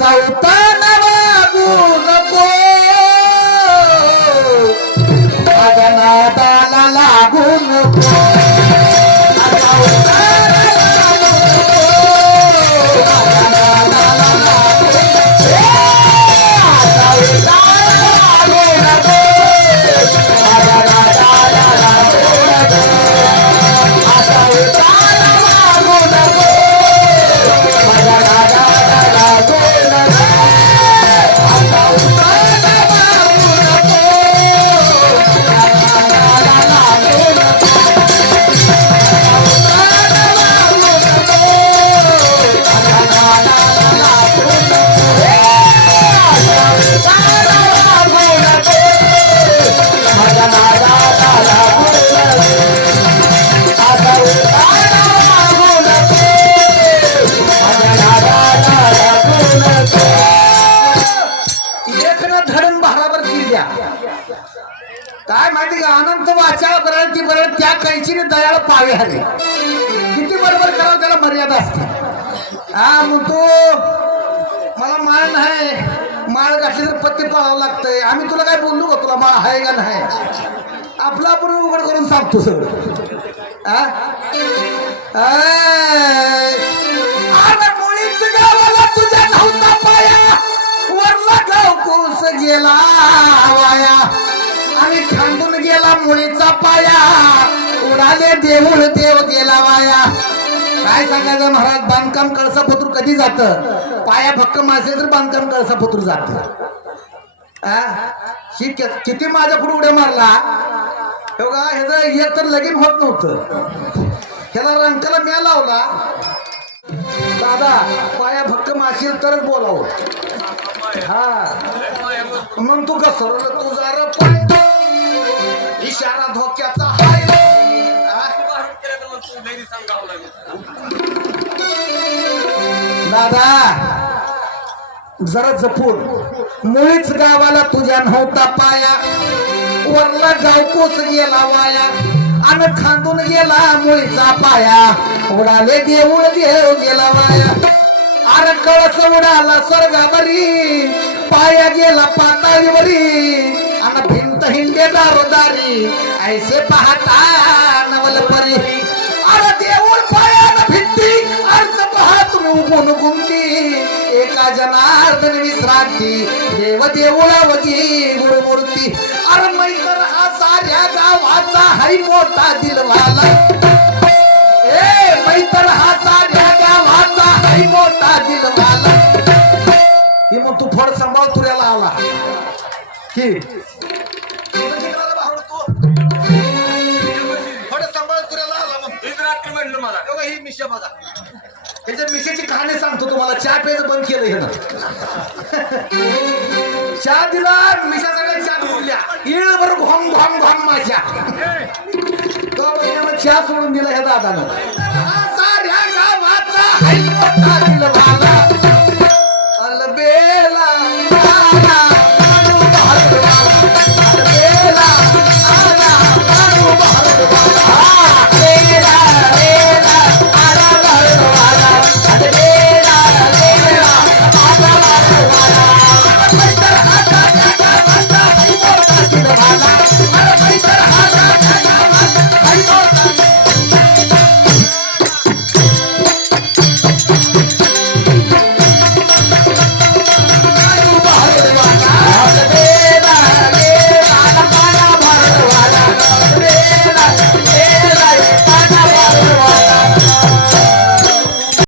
তাউতা द्या काय माहिती का अनंत वाचा बरं ती बरं त्या कैचीने दयाळ पावे हवे किती बरोबर करावं त्याला मर्यादा असते. हा मग मला माळ नाही. माळ घातली तर पत्ते पाळावं लागतंय. आम्ही तुला काय बोललो का? तुला माळ आहे का नाही? आपला आपण उघड करून सांगतो सगळं. हा? मुळीच गाव गेला वाया. आणि खांदून गेला मुळीचा पाया. उडाले देऊळ देव गेला वाया. काय सांगायचं महाराज? बांधकाम कळसा पत्र कधी जात? पाया भक्कम असेल तर बांधकाम कळसा पत्र जात किती माझ्या पुढे उड्या मारला? ह्याचं हे तर लगीन होत नव्हतं. ह्याला रंकाला म्या लावला. दादा पाया भक्कम असेल तरच बोलाव. हा. मग तू कसं तुझा पाय. इशारा धोक्याचा हाय. दादा जरा जपून. मुळीच गावाला तुझ्या नव्हता पाया. वरला गाव कोस गेला वाया. आणि खांदून गेला मुळीचा पाया. उडाले देऊळ देव गेला वाया. अरे कळस उडाला स्वर्गावरी पाया गेला पाताळीवरी. आणि भिंत हिंडे दारोदारी ऐसे पाहता एका जनार्दन विश्रांती. देव देऊळावती गुरुमूर्ती. अरे मैत्र हा साऱ्या गावाचा हाय मोठा दिलवाला. ए मैत्र हा साऱ्या गावाचा हाय मोठा दिलवाला. ही मग तू फळ सांभाळ तुऱ्याला आला. की? फळ सांभाळ तुऱ्याला आला मग. बघा ही मिशा बघा त्याच्या मिशेची कहाणी सांगतो तुम्हाला. चहा प्यायचं बंद केलं हे चहा दिला मिशा सगळ्या चहा उरल्या इळ भर घोम घोम घोम माझ्या. तो चहा सोडून दिला ह्या दादानं. साऱ्या गावाचा